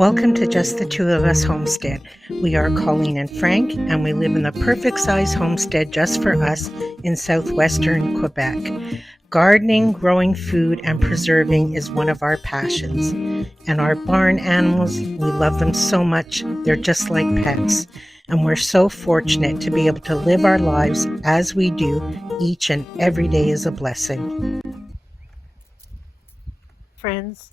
Welcome to Just the Two of Us Homestead. We are Colleen and Frank, and we live in the perfect size homestead just for us in southwestern Quebec. Gardening, growing food, and preserving is one of our passions. And our barn animals, we love them so much, they're just like pets. And we're so fortunate to be able to live our lives as we do. Each and every day is a blessing. Friends,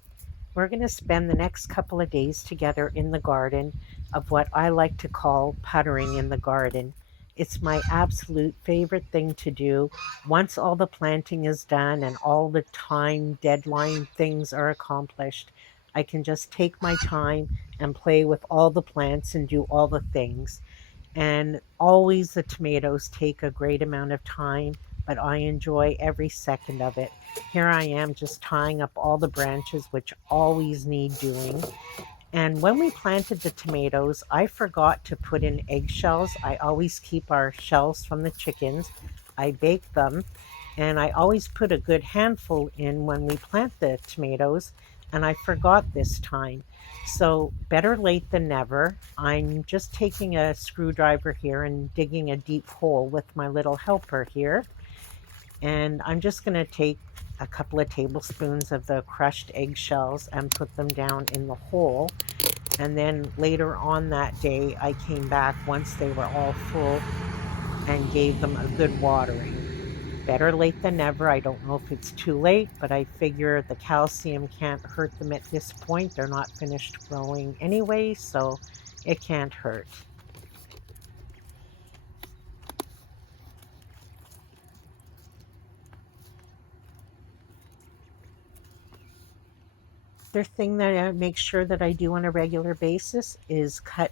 we're going to spend the next couple of days together in the garden of what I like to call puttering in the garden. It's my absolute favorite thing to do. Once all the planting is done and all the time deadline things are accomplished, I can just take my time and play with all the plants and do all the things. And always the tomatoes take a great amount of time, but I enjoy every second of it. Here I am just tying up all the branches, which always need doing. And when we planted the tomatoes, I forgot to put in eggshells. I always keep our shells from the chickens. I bake them, and I always put a good handful in when we plant the tomatoes, and I forgot this time. So better late than never. I'm just taking a screwdriver here and digging a deep hole with my little helper here. And I'm just going to take a couple of tablespoons of the crushed eggshells and put them down in the hole. And then later on that day, I came back once they were all full and gave them a good watering. Better late than never. I don't know if it's too late, but I figure the calcium can't hurt them at this point. They're not finished growing anyway, so it can't hurt. The thing that I make sure that I do on a regular basis is cut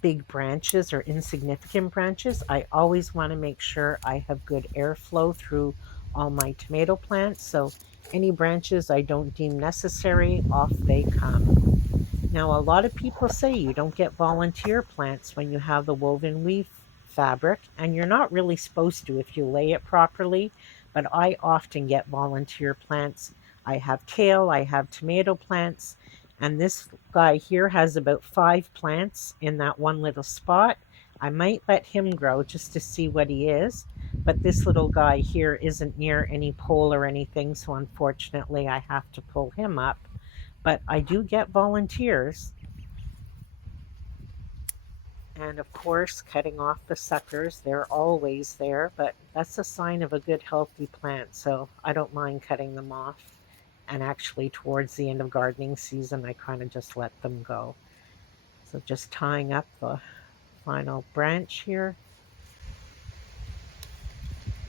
big branches or insignificant branches. I always want to make sure I have good airflow through all my tomato plants. So any branches I don't deem necessary, off they come. Now, a lot of people say you don't get volunteer plants when you have the woven weave fabric, and you're not really supposed to if you lay it properly, but I often get volunteer plants. I have kale, I have tomato plants, and this guy here has about 5 plants in that one little spot. I might let him grow just to see what he is, but this little guy here isn't near any pole or anything, so unfortunately I have to pull him up. But I do get volunteers. And of course, cutting off the suckers, they're always there, but that's a sign of a good, healthy plant. So I don't mind cutting them off. And actually, towards the end of gardening season, I kind of just let them go. So just tying up the final branch here.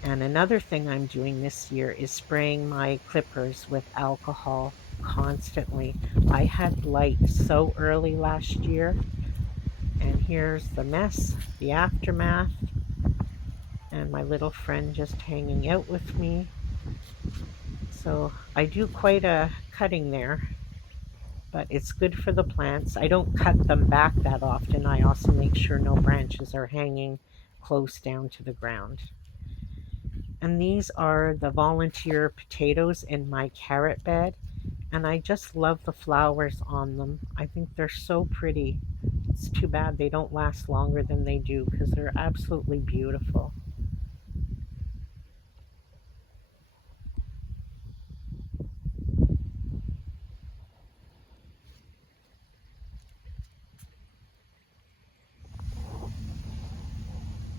And another thing I'm doing this year is spraying my clippers with alcohol constantly. I had blight so early last year. And here's the mess, the aftermath, and my little friend just hanging out with me. So I do quite a cutting there, but it's good for the plants. I don't cut them back that often. I also make sure no branches are hanging close down to the ground. And these are the volunteer potatoes in my carrot bed, and I just love the flowers on them. I think they're so pretty. It's too bad they don't last longer than they do because they're absolutely beautiful.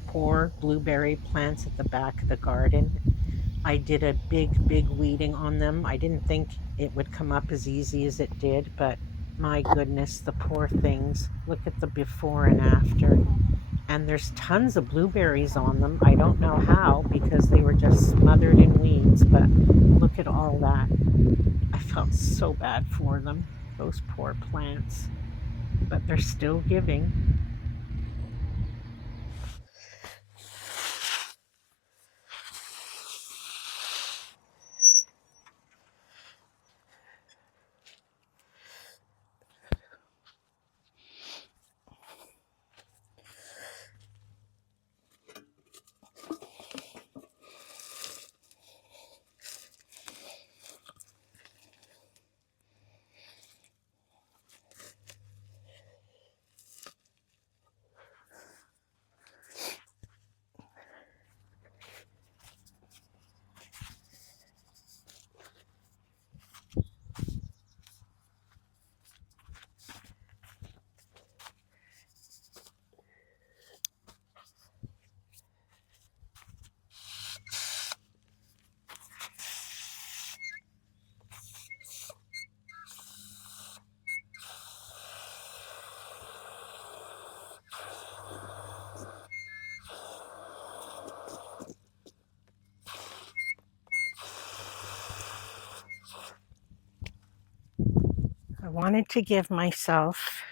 Poor blueberry plants at the back of the garden. I did a big weeding on them. I didn't think it would come up as easy as it did, but my goodness, the poor things. Look at the before and after. And there's tons of blueberries on them. I don't know how because they were just smothered in weeds, but look at all that. I felt so bad for them, those poor plants, but they're still giving. I wanted to give myself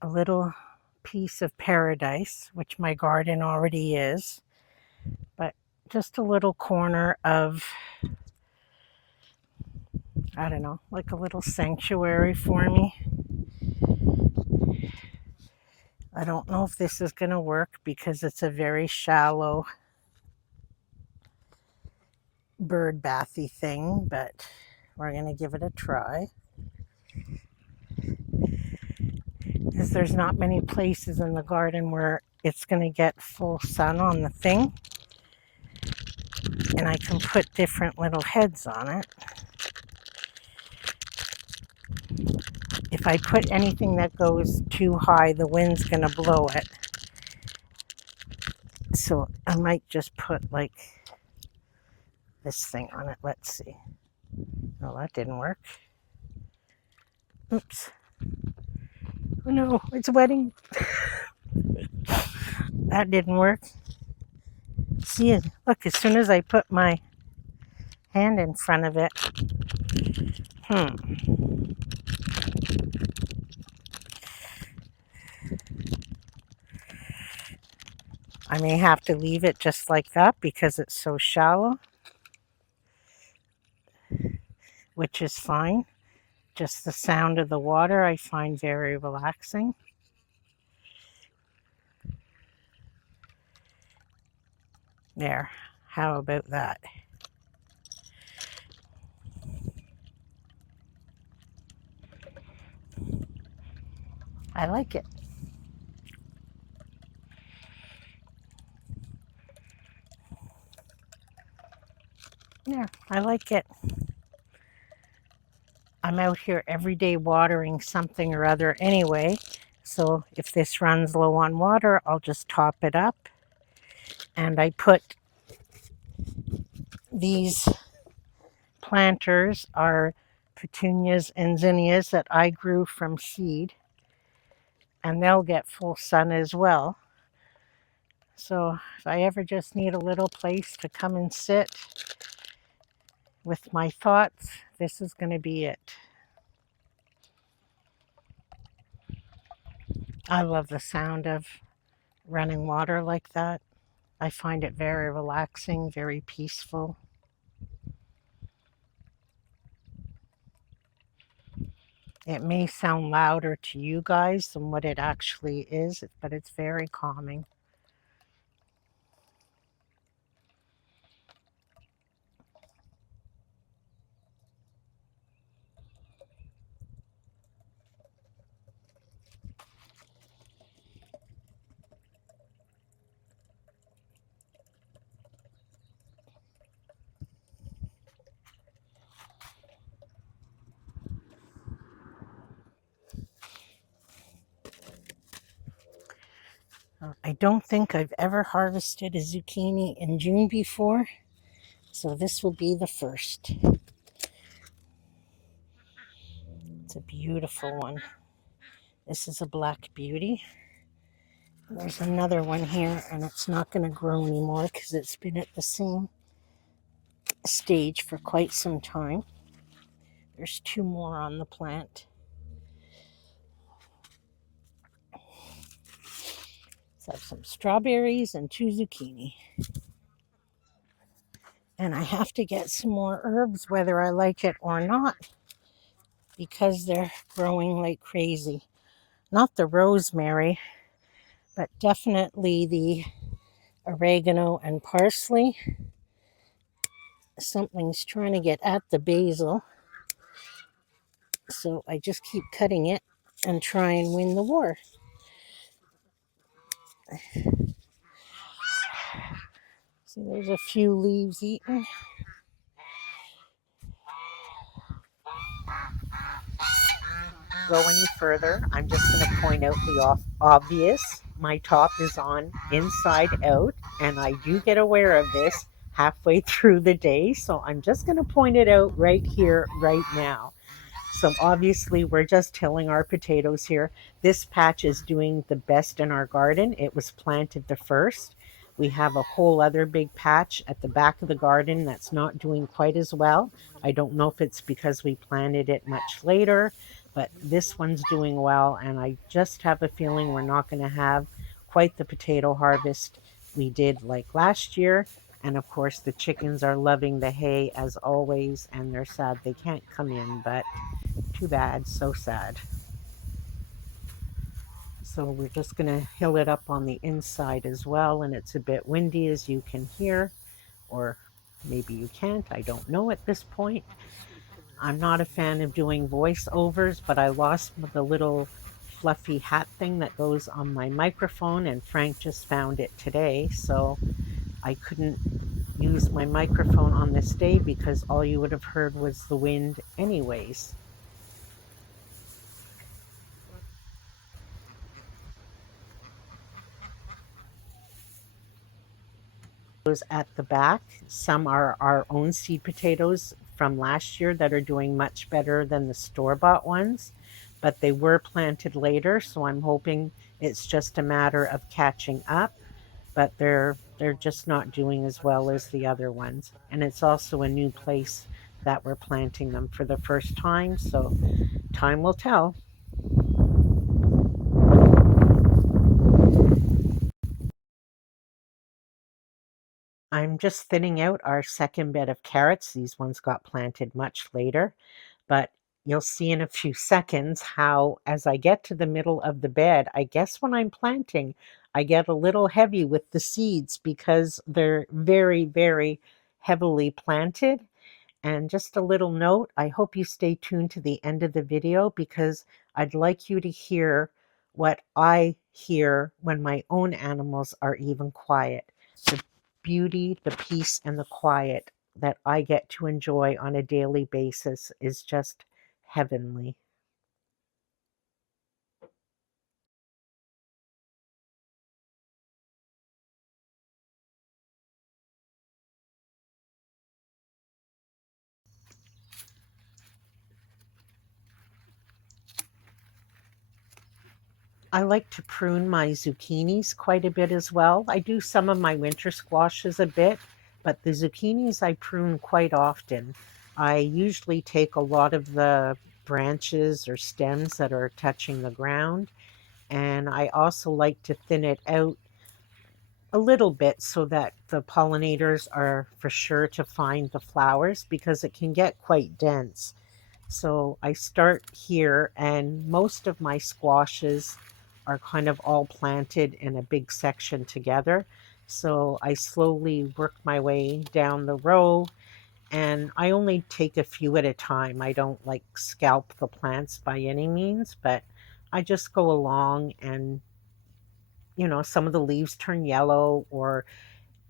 a little piece of paradise, which my garden already is, but just a little corner of, I don't know, like a little sanctuary for me. I don't know if this is going to work because it's a very shallow bird bathy thing, but we're going to give it a try. Because there's not many places in the garden where it's going to get full sun on the thing. And I can put different little heads on it. If I put anything that goes too high, the wind's going to blow it. So I might just put like this thing on it. Let's see. Oh, that didn't work. Oops. Oh no, it's wetting. That didn't work. See, look, as soon as I put my hand in front of it, I may have to leave it just like that because it's so shallow, which is fine. Just the sound of the water I find very relaxing. There, how about that? I like it. Yeah, I like it. I'm out here every day watering something or other anyway. So if this runs low on water, I'll just top it up. And I put these planters are petunias and zinnias that I grew from seed. And they'll get full sun as well. So if I ever just need a little place to come and sit with my thoughts, this is going to be it. I love the sound of running water like that. I find it very relaxing, very peaceful. It may sound louder to you guys than what it actually is, but it's very calming. I don't think I've ever harvested a zucchini in June before, so this will be the first. It's a beautiful one. This is a black beauty. There's another one here, and it's not going to grow anymore because it's been at the same stage for quite some time. There's two more on the plant. So I have some strawberries and two zucchini. And I have to get some more herbs whether I like it or not because they're growing like crazy. Not the rosemary, but definitely the oregano and parsley. Something's trying to get at the basil. So I just keep cutting it and try and win the war. See, there's a few leaves eaten. Go any further, I'm just going to point out the obvious. My top is on inside out, and I do get aware of this halfway through the day, so I'm just going to point it out right here, right now. So obviously we're just tilling our potatoes here. This patch is doing the best in our garden. It was planted the first. We have a whole other big patch at the back of the garden that's not doing quite as well. I don't know if it's because we planted it much later, but this one's doing well, and I just have a feeling we're not going to have quite the potato harvest we did like last year. And of course, the chickens are loving the hay as always, and they're sad they can't come in, but too bad, so sad. So we're just going to hill it up on the inside as well, and it's a bit windy as you can hear, or maybe you can't, I don't know at this point. I'm not a fan of doing voiceovers, but I lost the little fluffy hat thing that goes on my microphone, and Frank just found it today, so I couldn't use my microphone on this day because all you would have heard was the wind anyways. Those at the back, some are our own seed potatoes from last year that are doing much better than the store-bought ones, but they were planted later, so I'm hoping it's just a matter of catching up, but they're just not doing as well as the other ones. And it's also a new place that we're planting them for the first time, so time will tell. I'm just thinning out our second bed of carrots. These ones got planted much later, but you'll see in a few seconds how, as I get to the middle of the bed, I guess when I'm planting, I get a little heavy with the seeds because they're very, very heavily planted. And just a little note, I hope you stay tuned to the end of the video because I'd like you to hear what I hear when my own animals are even quiet. The beauty, the peace, and the quiet that I get to enjoy on a daily basis is just heavenly. I like to prune my zucchinis quite a bit as well. I do some of my winter squashes a bit, but the zucchinis I prune quite often. I usually take a lot of the branches or stems that are touching the ground, and I also like to thin it out a little bit so that the pollinators are for sure to find the flowers because it can get quite dense. So I start here, and most of my squashes are kind of all planted in a big section together. So I slowly work my way down the row, and I only take a few at a time. I don't like scalp the plants by any means, but I just go along, and some of the leaves turn yellow, or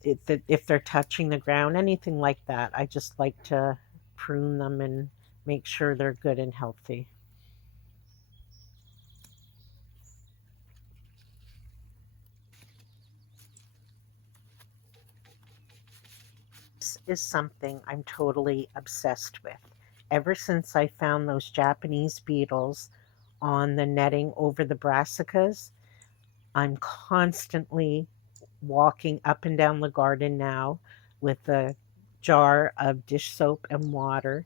if they're touching the ground, anything like that. I just like to prune them and make sure they're good and healthy. This is something I'm totally obsessed with. Ever since I found those Japanese beetles on the netting over the brassicas, I'm constantly walking up and down the garden now with a jar of dish soap and water,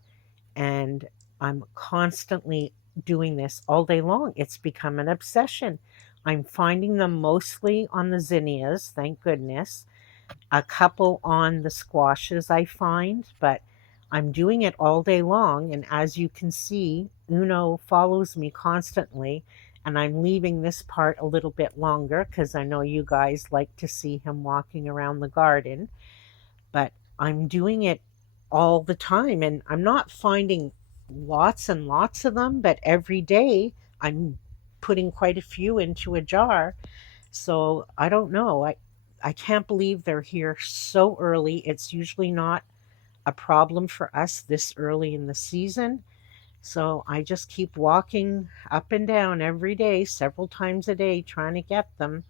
and I'm constantly doing this all day long. It's become an obsession. I'm finding them mostly on the zinnias, thank goodness. A couple on the squashes I find, but I'm doing it all day long. And as you can see, Uno follows me constantly. And I'm leaving this part a little bit longer because I know you guys like to see him walking around the garden. But I'm doing it all the time, and I'm not finding lots and lots of them, but every day I'm putting quite a few into a jar. So I don't know. I can't believe they're here so early. It's usually not a problem for us this early in the season. So I just keep walking up and down every day, several times a day, trying to get them.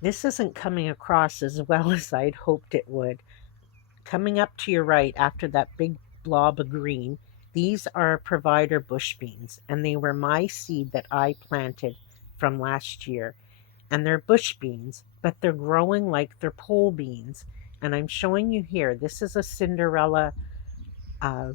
This isn't coming across as well as I'd hoped it would. Coming up to your right after that big blob of green, these are provider bush beans, and they were my seed that I planted from last year. And they're bush beans, but they're growing like they're pole beans. And I'm showing you here, this is a Cinderella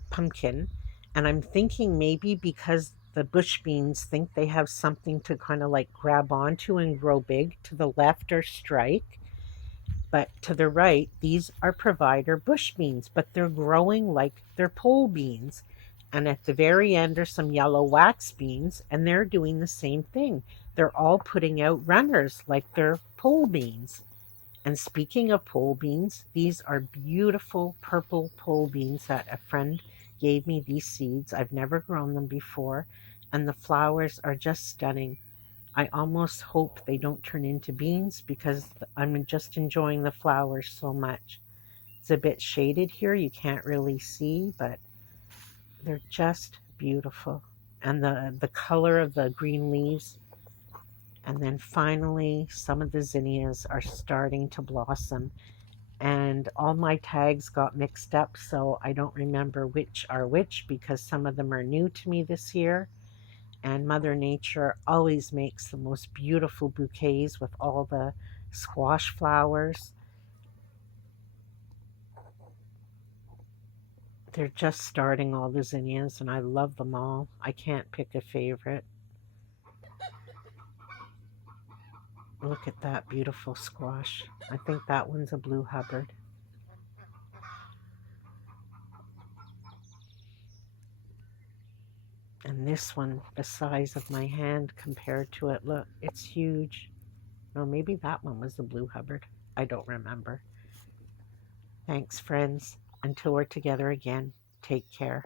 pumpkin. And I'm thinking maybe because the bush beans think they have something to kind of like grab onto and grow big. To the left are strike, but to the right, these are provider bush beans, but they're growing like they're pole beans. And at the very end are some yellow wax beans, and they're doing the same thing. They're all putting out runners like they're pole beans. And speaking of pole beans, these are beautiful purple pole beans that a friend gave me these seeds. I've never grown them before, and the flowers are just stunning. I almost hope they don't turn into beans because I'm just enjoying the flowers so much. It's a bit shaded here, you can't really see, but they're just beautiful. And the color of the green leaves. And then finally, some of the zinnias are starting to blossom. And all my tags got mixed up, so I don't remember which are which because some of them are new to me this year. And Mother Nature always makes the most beautiful bouquets with all the squash flowers. They're just starting, all the zinnias, and I love them all. I can't pick a favorite. Look at that beautiful squash. I think that one's a blue Hubbard. And this one, the size of my hand compared to it, look, it's huge. No, maybe that one was the blue Hubbard. I don't remember. Thanks, friends. Until we're together again, take care.